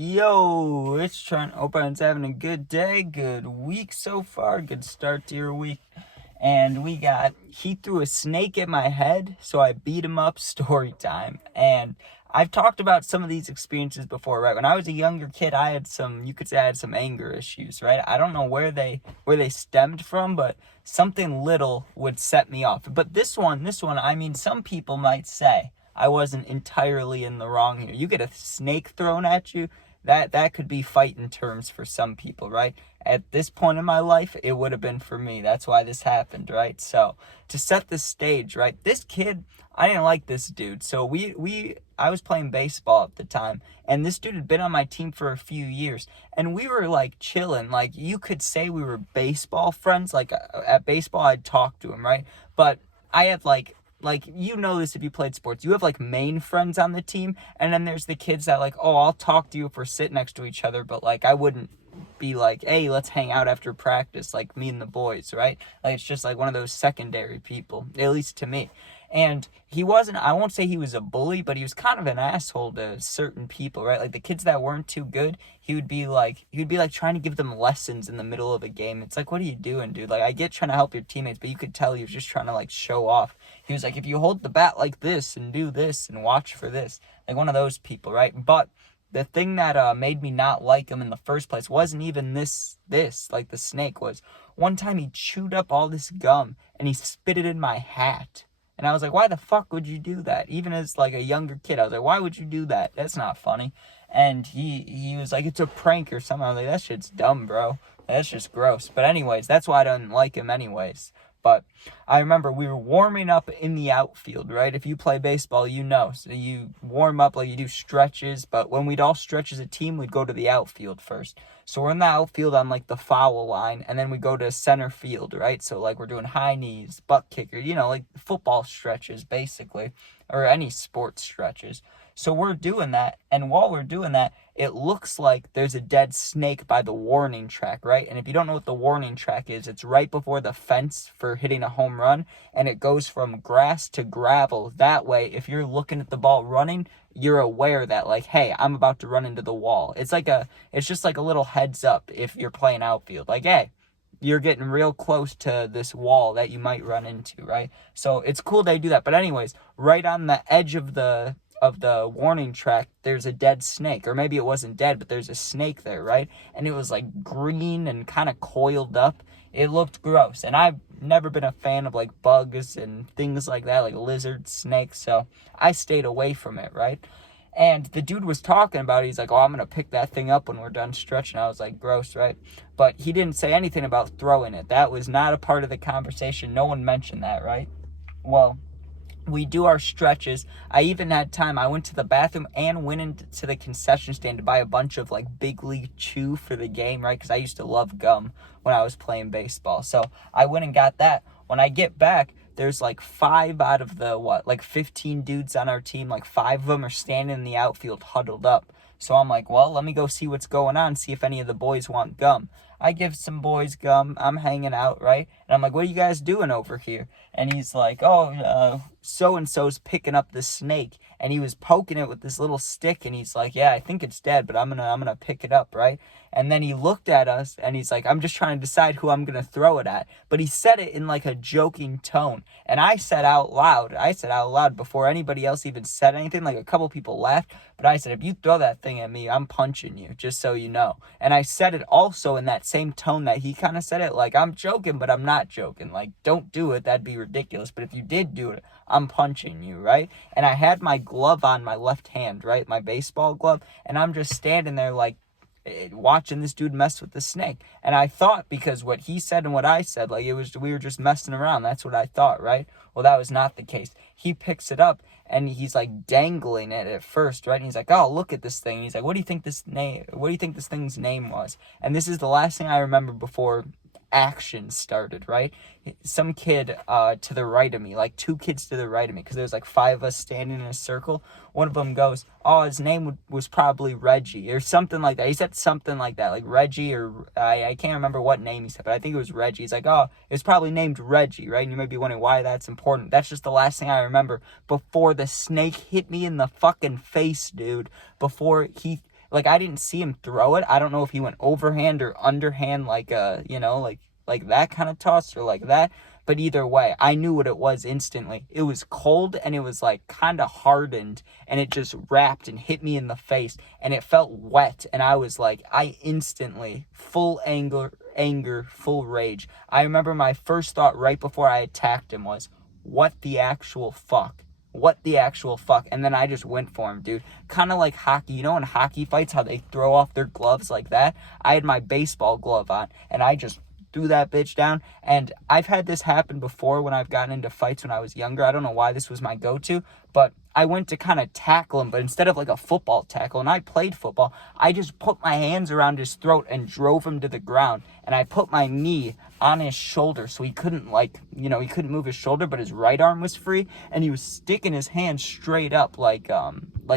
Yo, it's Trent. Hope everyone's having a good day, good week so far, good start to your week. And he threw a snake at my head, so I beat him up, story time. And I've talked about some of these experiences before, right? When I was a younger kid, you could say I had some anger issues, right? I don't know where they stemmed from, but something little would set me off. But this one, I mean, some people might say I wasn't entirely in the wrong here. You get a snake thrown at you, that could be fighting terms for some people, right? At this point in my life, it would have been for me. That's why this happened, right? So to set the stage, right? This kid, I didn't like this dude. So I was playing baseball at the time, and this dude had been on my team for a few years, and we were like chilling. Like you could say we were baseball friends. Like at baseball, I'd talk to him, right? But I had you know this if you played sports, you have like main friends on the team, and then there's the kids that like, oh, I'll talk to you if we're sitting next to each other, but like I wouldn't be like, hey, let's hang out after practice, like me and the boys, right? Like it's just like one of those secondary people, at least to me. And I won't say he was a bully, but he was kind of an asshole to certain people, right? Like the kids that weren't too good, he would be like trying to give them lessons in the middle of a game. It's like, what are you doing, dude? Like I get trying to help your teammates, but you could tell he was just trying to like show off. He was like, if you hold the bat like this and do this and watch for this, like one of those people, right? But the thing that made me not like him in the first place wasn't even this like the snake was. One time he chewed up all this gum and he spit it in my hat. And I was like, why the fuck would you do that? Even as like a younger kid, I was like, why would you do that? That's not funny. And he was like, it's a prank or something. I was like, that shit's dumb, bro. That's just gross. But anyways, that's why I didn't like him anyways. But I remember we were warming up in the outfield, right? If you play baseball, you know. So you warm up, like you do stretches. But when we'd all stretch as a team, we'd go to the outfield first. So we're in the outfield on like the foul line, and then we go to center field, right? So like we're doing high knees, butt kicker, like football stretches basically, or any sports stretches. So we're doing that, and while we're doing that, it looks like there's a dead snake by the warning track, right? And if you don't know what the warning track is, it's right before the fence for hitting a home run, and it goes from grass to gravel. That way, if you're looking at the ball running, you're aware that like, hey, I'm about to run into the wall. It's just like a little heads up if you're playing outfield. Like, hey, you're getting real close to this wall that you might run into, right? So it's cool they do that. But anyways, right on the edge of the warning track, there's a dead snake, or maybe it wasn't dead, but there's a snake there, right? And it was like green and kind of coiled up. It looked gross, and I've never been a fan of like bugs and things like that, like lizards, snakes, so I stayed away from it, right? And the dude was talking about it. He's like, oh, I'm going to pick that thing up when we're done stretching. I was like, gross, right? But he didn't say anything about throwing it. That was not a part of the conversation. No one mentioned that, right? Well, we do our stretches. I even had time. I went to the bathroom and went into the concession stand to buy a bunch of like Big League Chew for the game, right? Because I used to love gum when I was playing baseball. So I went and got that. When I get back, there's like 5 out of the 15 dudes on our team. Like 5 of them are standing in the outfield huddled up. So I'm like, well, let me go see what's going on, see if any of the boys want gum. I give some boys gum. I'm hanging out, right? And I'm like, what are you guys doing over here? And he's like, oh, so-and-so's picking up the snake. And he was poking it with this little stick. And he's like, yeah, I think it's dead, but I'm gonna pick it up, right? And then he looked at us and he's like, I'm just trying to decide who I'm going to throw it at. But he said it in like a joking tone. And I said out loud before anybody else even said anything, like a couple people laughed. But I said, if you throw that thing at me, I'm punching you, just so you know. And I said it also in that same tone that he kind of said it, like, I'm joking, but I'm not joking. Like, don't do it. That'd be ridiculous. But if you did do it, I'm punching you, right? And I had my glove on my left hand, right? My baseball glove. And I'm just standing there like, watching this dude mess with the snake. And I thought, because what he said and what I said, like we were just messing around. That's what I thought, right? Well, that was not the case. He picks it up and he's like dangling it at first, right? And he's like, oh, look at this thing. And he's like, what do you think this thing's name was? And this is the last thing I remember before action started, right? Some kid to the right of me, like 2 kids to the right of me, because there's like 5 of us standing in a circle. One of them goes, oh, his name was probably Reggie or something like that. He said something like that, like Reggie, or I can't remember what name he said, but I think it was Reggie. He's like, oh, it's probably named Reggie, right? And you may be wondering why that's important. That's just the last thing I remember before the snake hit me in the fucking face, dude. Before he like, I didn't see him throw it. I don't know if he went overhand or underhand, like, like that kind of toss or like that. But either way, I knew what it was instantly. It was cold and it was like kind of hardened and it just wrapped and hit me in the face and it felt wet. And I was like, I instantly, full anger, full rage. I remember my first thought right before I attacked him was, what the actual fuck? What the actual fuck? And then I just went for him, dude. Kind of like hockey. You know in hockey fights how they throw off their gloves like that? I had my baseball glove on and I just threw that bitch down. And I've had this happen before when I've gotten into fights when I was younger. I don't know why this was my go-to, but I went to kind of tackle him, but instead of like a football tackle, and I played football, I just put my hands around his throat and drove him to the ground. And I put my knee on his shoulder so he couldn't he couldn't move his shoulder, but his right arm was free. And he was sticking his hand straight up like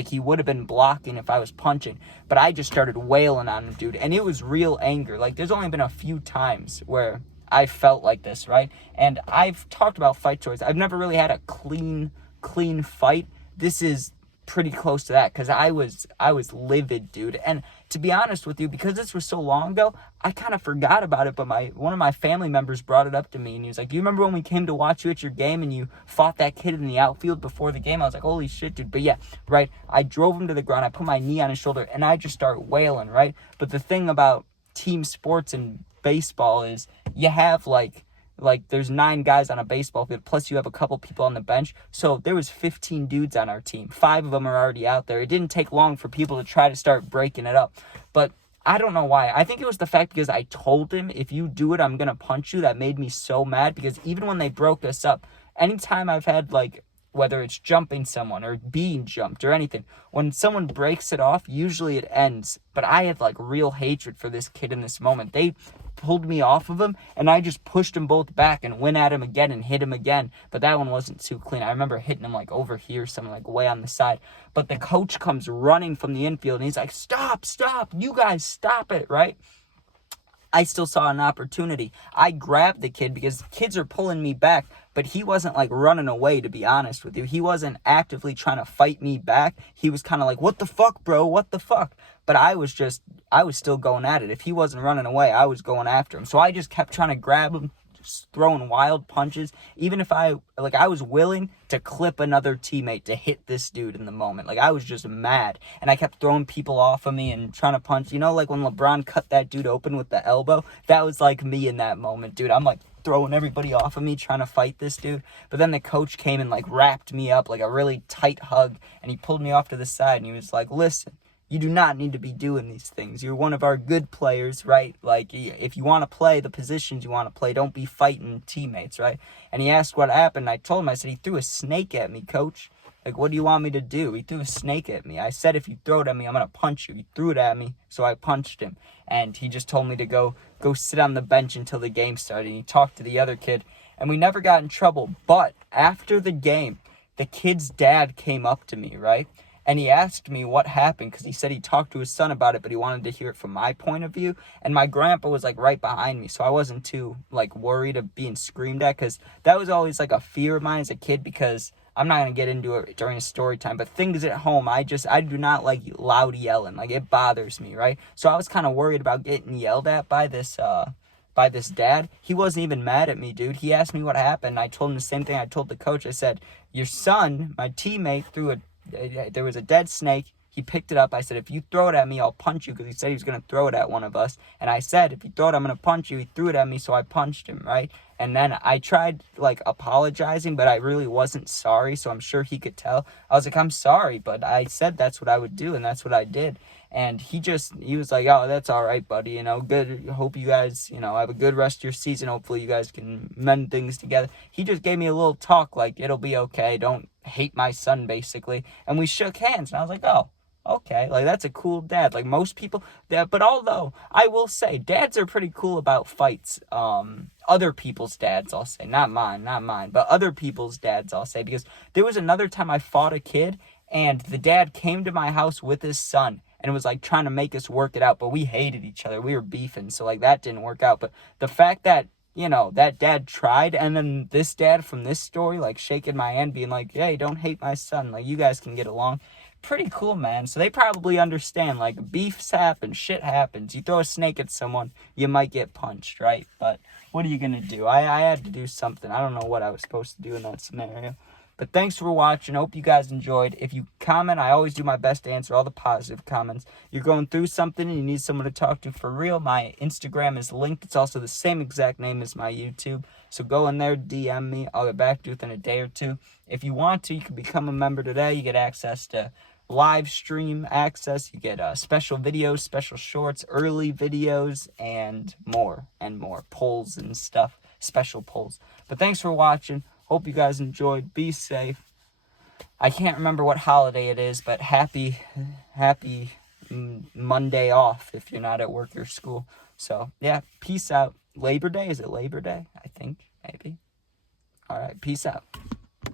he would have been blocking if I was punching. But I just started wailing on him, dude. And it was real anger. Like, there's only been a few times where I felt like this, right? And I've talked about fight stories. I've never really had a clean fight. This is pretty close to that because I was livid, dude. And to be honest with you, because this was so long ago, I kind of forgot about it. But one of my family members brought it up to me and he was like, "Do you remember when we came to watch you at your game and you fought that kid in the outfield before the game?" I was like, "Holy shit, dude." But yeah, right. I drove him to the ground. I put my knee on his shoulder and I just start wailing, right? But the thing about team sports and baseball is you have like there's 9 guys on a baseball field, plus you have a couple people on the bench. So there was 15 dudes on our team. 5 of them are already out there. It didn't take long for people to try to start breaking it up. But I don't know why. I think it was the fact because I told him, if you do it, I'm going to punch you. That made me so mad because even when they broke us up, anytime I've had whether it's jumping someone or being jumped or anything, when someone breaks it off, usually it ends. But I had real hatred for this kid in this moment. They pulled me off of him and I just pushed them both back and went at him again and hit him again. But that one wasn't too clean. I remember hitting him over here, something way on the side. But the coach comes running from the infield and he's like, stop, you guys stop it, right? I still saw an opportunity. I grabbed the kid because kids are pulling me back, but he wasn't running away, to be honest with you. He wasn't actively trying to fight me back. He was kind of what the fuck, bro? What the fuck? But I was still going at it. If he wasn't running away, I was going after him. So I just kept trying to grab him, just throwing wild punches. Even if I was willing to clip another teammate to hit this dude in the moment. I was just mad. And I kept throwing people off of me and trying to punch. You know, when LeBron cut that dude open with the elbow? That was me in that moment, dude. I'm throwing everybody off of me, trying to fight this dude. But then the coach came and wrapped me up a really tight hug. And he pulled me off to the side and he was like, listen, you do not need to be doing these things. You're one of our good players, right? If you want to play the positions you want to play, don't be fighting teammates, right? And he asked what happened. I told him, I said, he threw a snake at me, coach. What do you want me to do? He threw a snake at me. I said, if you throw it at me, I'm going to punch you. He threw it at me, so I punched him. And he just told me to go sit on the bench until the game started. And he talked to the other kid, and we never got in trouble. But after the game, the kid's dad came up to me, right? And he asked me what happened because he said he talked to his son about it, but he wanted to hear it from my point of view. And my grandpa was right behind me, so I wasn't too worried of being screamed at because that was always a fear of mine as a kid because I'm not going to get into it during a story time, but things at home, I do not like loud yelling. It bothers me, right? So I was kind of worried about getting yelled at by this dad. He wasn't even mad at me, dude. He asked me what happened. I told him the same thing I told the coach. I said, your son, my teammate, there was a dead snake. He picked it up. I said, if you throw it at me, I'll punch you, because he said he was going to throw it at one of us. And I said, if you throw it, I'm going to punch you. He threw it at me, so I punched him, right? And then I tried, apologizing, but I really wasn't sorry, so I'm sure he could tell. I was like, I'm sorry, but I said that's what I would do, and that's what I did. And he was like, oh, that's all right, buddy, good. Hope you guys, have a good rest of your season. Hopefully you guys can mend things together. He just gave me a little talk, it'll be okay. Don't hate my son, basically. And we shook hands, and I was like, oh, okay, that's a cool dad. Most people, but although I will say, dads are pretty cool about fights. Other people's dads, I'll say, not mine, but other people's dads, I'll say, because there was another time I fought a kid, and the dad came to my house with his son, and was trying to make us work it out, but we hated each other. We were beefing, so that didn't work out. But the fact that, that dad tried, and then this dad from this story, shaking my hand, being like, hey, don't hate my son, you guys can get along. pretty cool, man. So they probably understand, like, beefs happen, shit happens. You throw a snake at someone, you might get punched, right? But what are you gonna do? I had to do something. I don't know what I was supposed to do in that scenario. But thanks for watching. Hope you guys enjoyed. If you comment, I always do my best to answer all the positive comments. You're going through something and you need someone to talk to for real, my Instagram is linked. It's also the same exact name as my YouTube. So go in there, DM me. I'll get back to you within a day or two. If you want to, you can become a member today. You get access to live stream access. You get special videos, special shorts, early videos, and more. Polls and stuff, special polls. But thanks for watching. Hope you guys enjoyed. Be safe. I can't remember what holiday it is, but happy Monday off if you're not at work or school. So, yeah, peace out. Labor Day? Is it Labor Day? I think, maybe. All right, peace out.